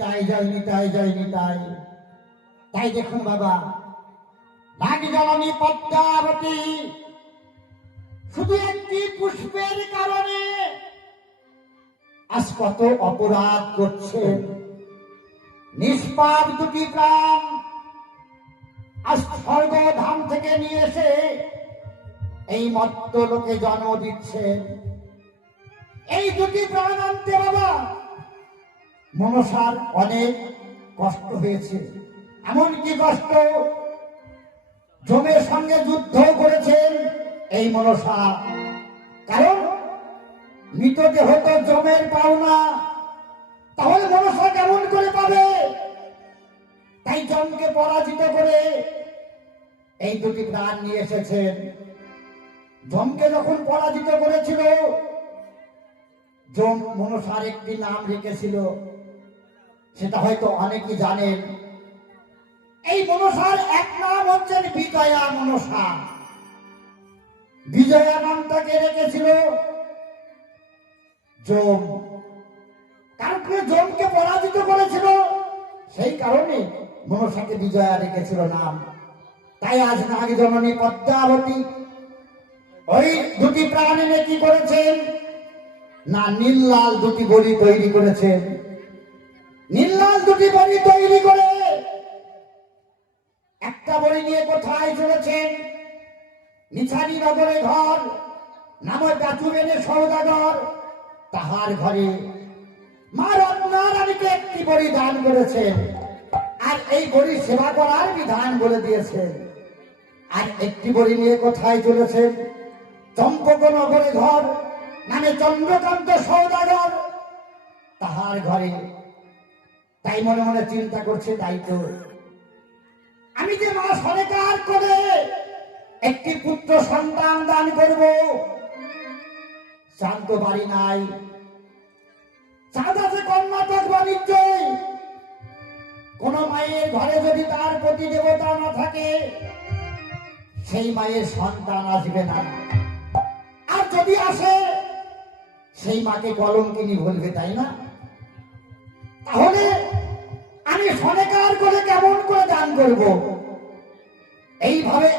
যায়নি, তাই যায়নি তাই যায়নি, তাই। তাই দেখুন বাবা নাগ জ্বালানি পদ্মাবতী, শুধু একটি পুষ্পের কারণে আজ কত অপরাধ করছেন নিষ্পাপ দুটি প্রাণ আজ স্বর্গধাম থেকে নিয়ে এসে এই মত্ত লোকে জন্ম দিচ্ছে। এই দুটি প্রাণ আনতে বাবা মনসার অনেক কষ্ট হয়েছে। এমন কি কষ্ট জমের সঙ্গে যুদ্ধ করেছেন এই মনসা। কারণ মৃতদেহ তো জমের পাওনা। তাহলে মনসা কেমন করে পাবে? তাই জমকে পরাজিত করে এই দুটি প্রাণ নিয়ে এসেছেন। জমকে যখন পরাজিত করেছিল জম মনসার একটি নাম রেখেছিল সেটা হয়তো অনেকে জানেন। এই মনসার এক নাম হচ্ছেন বিজয়া মনসা। বিজয়া নামটাকে রেখেছিল জম কারণ জমকে পরাজিত করেছিল, সেই কারণে মনসাকে বিজয়া রেখেছিল নাম। তাই আজ নাগ জননী পদ্মাবতী ওই দুটি প্রাণ কি করেছেন, না নীল লাল দুটি বড়ি তৈরি করেছেন। দুটি বড়ি তৈরি করে। একটা বড়ি নিয়ে কোথায় চলেছেন? নিছানি নগরে ঘর নামে কাচুবেনে সৌদাগর, তাহার ঘরে। মা রত্নারানীকে একটি বড়ি দান করেছেন, আর এই বড়ি সেবা করার বিধান বলে দিয়েছেন। আর একটি বড়ি নিয়ে কোথায় চলেছেন? চম্পক নগরে ঘর, নামে চন্দ্রকান্ত সৌদাগর, তাহার ঘরে। তাই মনে মনে চিন্তা করছে, তাই তো। আমি যে মা সরকার করে একটি পুত্র সন্তান দান করব, শান্ত বাড়ি নাই। চাঁদ আছে কর্ণাটক বাণিজ্যই কোন মায়ের ঘরে যদি তার প্রতি দেবতা না থাকে, সেই মায়ের সন্তান আসবে না। আর যদি আসে, সেই মাকে কলঙ্কিনী বলবে, তাই না? তাহলে করে কেমন করে দান করব? এইভাবে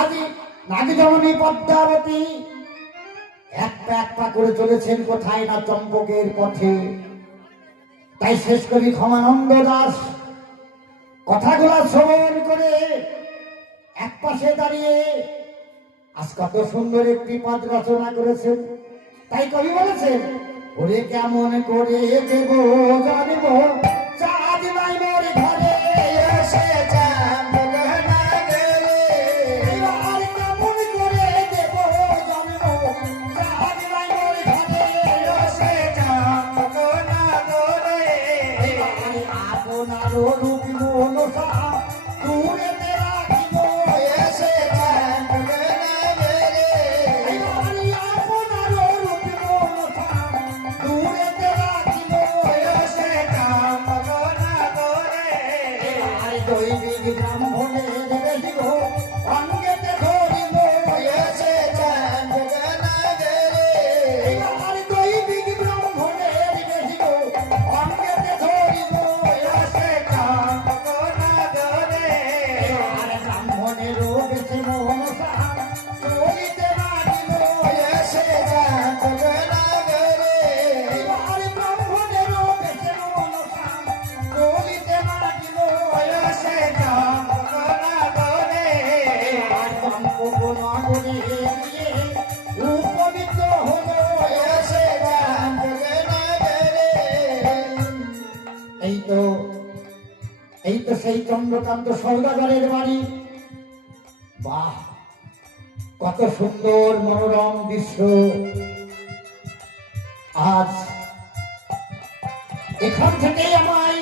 আজ নাগজননী পদ্মাবতী এক পা এক পা করে চলেছেন কোথায় না চম্পকের পথে। তাই শেষ কবি ক্ষমানন্দ দাস। কথাগুলা শ্রবণ করে এক পাশে দাঁড়িয়ে আজ কত সুন্দর একটি পদ রচনা করেছেন। তাই কবি বলেছেন, ওরে কেমন করে দেব জানব? আপনার রূপ মনসা দূরে রাখিব এসে চাঁদ না গেলে আপনার রূপ মনসা দূরে রাখিব এসে চাঁদ না গেলে আর দৈবিক ব্রাহ্মণের বেদিব সেই চন্দ্রকান্ত সৌদাগরের বাড়ি। বাহ, কত সুন্দর মনোরম দৃশ্য। আজ এখান থেকেই আমায়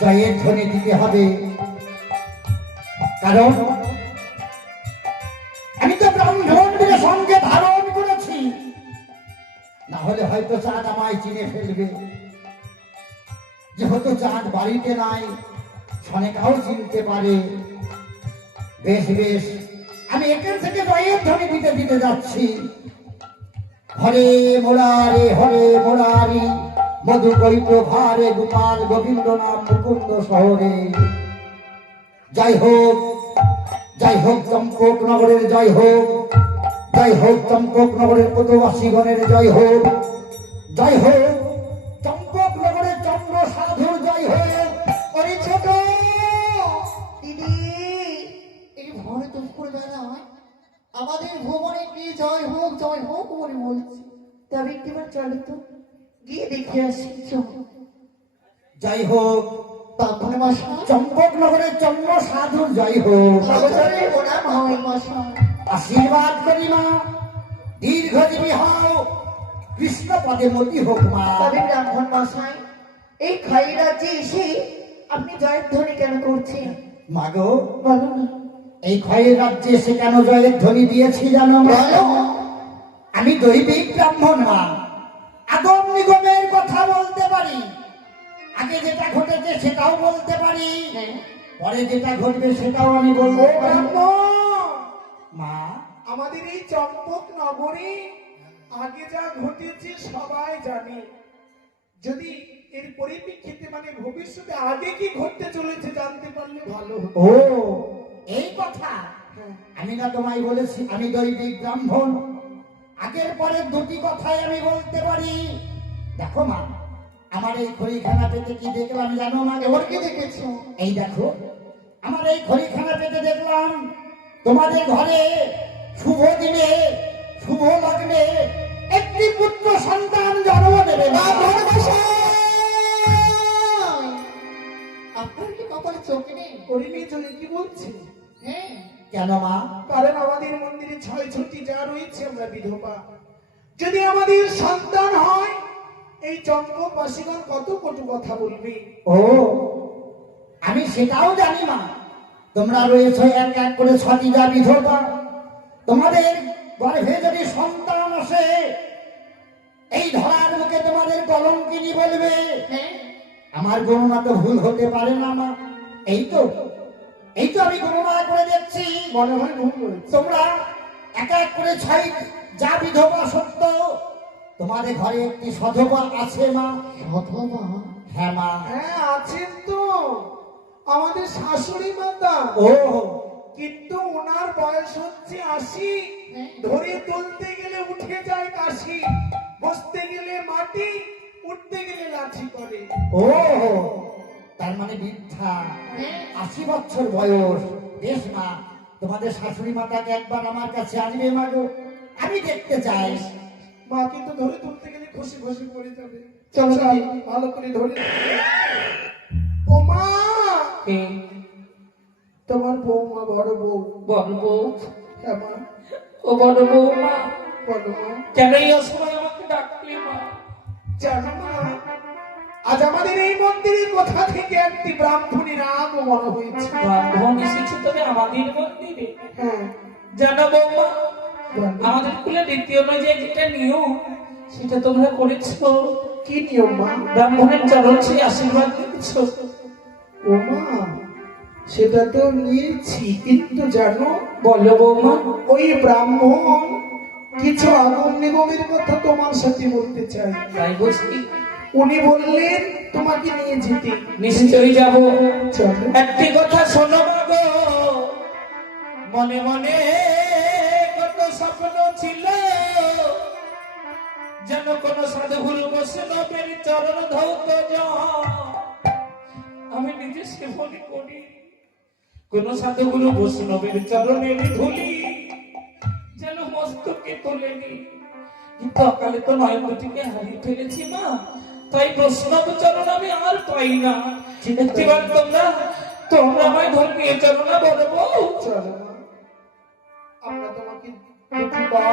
জয়ের ধ্বনি দিতে হবে। কারণ আমি তো ব্রাহ্মণদের সঙ্গে ধারণ করেছি। না হলে হয়তো চাঁদ আমায় চিনে ফেলবে। যেহেতু চাঁদ বাড়িতে নাই, সনেকাও চিনতে পারে। বেশ বেশ। আমি এখান থেকে জয়ের ধ্বনি দিতে দিতে যাচ্ছি। হরে মোরারে, হরে মোরারি মধু কৈত ভারে গোপাল গোবিন্দ নাম মুকুন্দ শহরে। যাই হোক যাই হোক চম্পক নগরের জয় হোক, যাই হোক চম্পক নগরের পদবাসীগণের জয় হোক জয় হোক আমাদের ভুবনে কি জয় হোক জয় হোক বলে বলছি। তবে একটিবার চলো তো গিয়ে দেখে আসি জয় হোক তারপরে মশা চম্পক নগরের সাধুর জয় হোক। আশীর্বাদ করি মা দীর্ঘজীবী হও কৃষ্ণ পদে মতি হোক মা। তবে ব্রাহ্মণ মশাই এই খাই রাজ্যে এসে আপনি জয়ের ধ্বনি কেন করছেন? মাগো বলো না। এই ক্ষয়ের রাজ্যে সে কেন জয়ের ধ্বনি দিয়েছি জানো আমি দৈবিক ব্রাহ্মণ মা। আগম নিগমের কথা বলতে পারি। আগে যেটা ঘটেছে সেটাও বলতে পারি। হ্যাঁ। পরে যেটা ঘটবে সেটাও আমি বলব ব্রাহ্মণ! মা? আমাদের এই চম্পক নগরে আগে যা ঘটেছে সবাই জানে। যদি এর পরিপ্রেক্ষিতে মানে ভবিষ্যতে আগে কি ঘটতে চলেছে জানতে পারলে ভালো ও এই কথা? হ্যাঁ। আমি না তোমায় বলেছি আমি দৈবিক ব্রাহ্মণ। আগের পরে দুটি কথাই আমি বলতে পারি। দেখো মা আমার এই খড়িখানা পেতে কি দেখলাম জানো মা? এবার কি দেখেছ? এই দেখো আমার এই খড়িখানা পেতে দেখলাম তোমাদের ঘরে শুভ দিনে শুভ লগ্নে একটি পুত্র সন্তান জন্ম দেবে মা। আপনার কি কপালে চোখ নেই। করিনি চলে কি বলছি? হ্যাঁ। কেন মা? কারণ আমাদের মন্দিরে ছয় ছুটি যা রয়েছে আমরা বিধবা। যদি আমাদের সন্তান হয় এই চম্পক বাসীগণ কত কটু কথা বলবে? ও আমি সেটাও জানি মা। তোমরা রয়েছ এক এক করে ছটি যা বিধবা। তোমাদের গর্ভে যদি সন্তান আসে এই ধরার মুখে তোমাদের কলঙ্কিনী বলবে হ্যাঁ। আমার গণনা তো ভুল হতে পারে না মা। এই তো এই তো আমি গণনা করে দেখছি। মনে হয় ভুল তোমরা এক এক করে ছয় যা বিধবা সত্য তোমাদের ঘরে একটি সধবা আছে মা। সধবা? হ্যাঁ মা। হ্যাঁ আছেন তো। আমাদের শাশুড়ি মাতা। ও। কিন্তু ওনার বয়স হচ্ছে আশি। হ্যাঁ। ধরে তুলতে গেলে উঠে যায় কাশি। বসতে গেলে মাটি। উঠতে গেলে লাঠি করে ও তার মানে বৃদ্ধা হ্যাঁ। আশি বছর বয়স। বেশ মা তোমাদের শাশুড়ি মাতাকে একবার আমার কাছে আনবে মা গো আমি দেখতে চাই। মা কিন্তু ধরে তুলতে গেলে খুশি খুশি পড়ে যাবে। চলো ভালো করে ধরে ও মা! তোমার বৌমা বড় বউ। বড় বউ? হ্যাঁ ও বড় বৌমা বড় মা। কেন এই অসময় আমাকে ডাকলি মা? আজ আমাদের এই মন্দিরে কোথা থেকে একটি ব্রাহ্মণী ব্রাহ্মণীর আগমন হয়েছে। ব্রাহ্মণ এসেছে তবে আমাদের মন্দিরে। হ্যাঁ। জানো বৌমা আমাদের কুলে দ্বিতীয় অনুযায়ী যেটা নিয়ম সেটা তোমরা করেছ। কি নিয়ম মা? ব্রাহ্মণের চরণ সেই আশীর্বাদ দিয়েছ। ও মা সেটা তো নিয়েছি কিন্তু জানো বলো বৌমা। ওই ব্রাহ্মণ কিছু আগম নিগমের কথা তোমার সাথে বলতে চাই। তাই বলছি। উনি বললেন তোমাকে নিয়ে যেতে। নিশ্চয়ই যাব। একটি কথা শোনো গো। মনে মনে কত স্বপ্ন ছিল। যেন কোন সাধুগুরু বৈষ্ণবের চরণ ধৌত আমি নিজে সেবনী করি। কোন সাধুগুরু বৈষ্ণবের চরণের ধুলি মস্তকে তোলেনি কিন্তু অকালে তো নয় দুটিকে হারিয়ে ফেলেছি মা। তাই বৈষ্ণব চরণ আমি আর পাই না। একটিবার তোমরা তোমরা আমায় ধর্মীয় চরণা বলব চলো। আমরা তোমাকে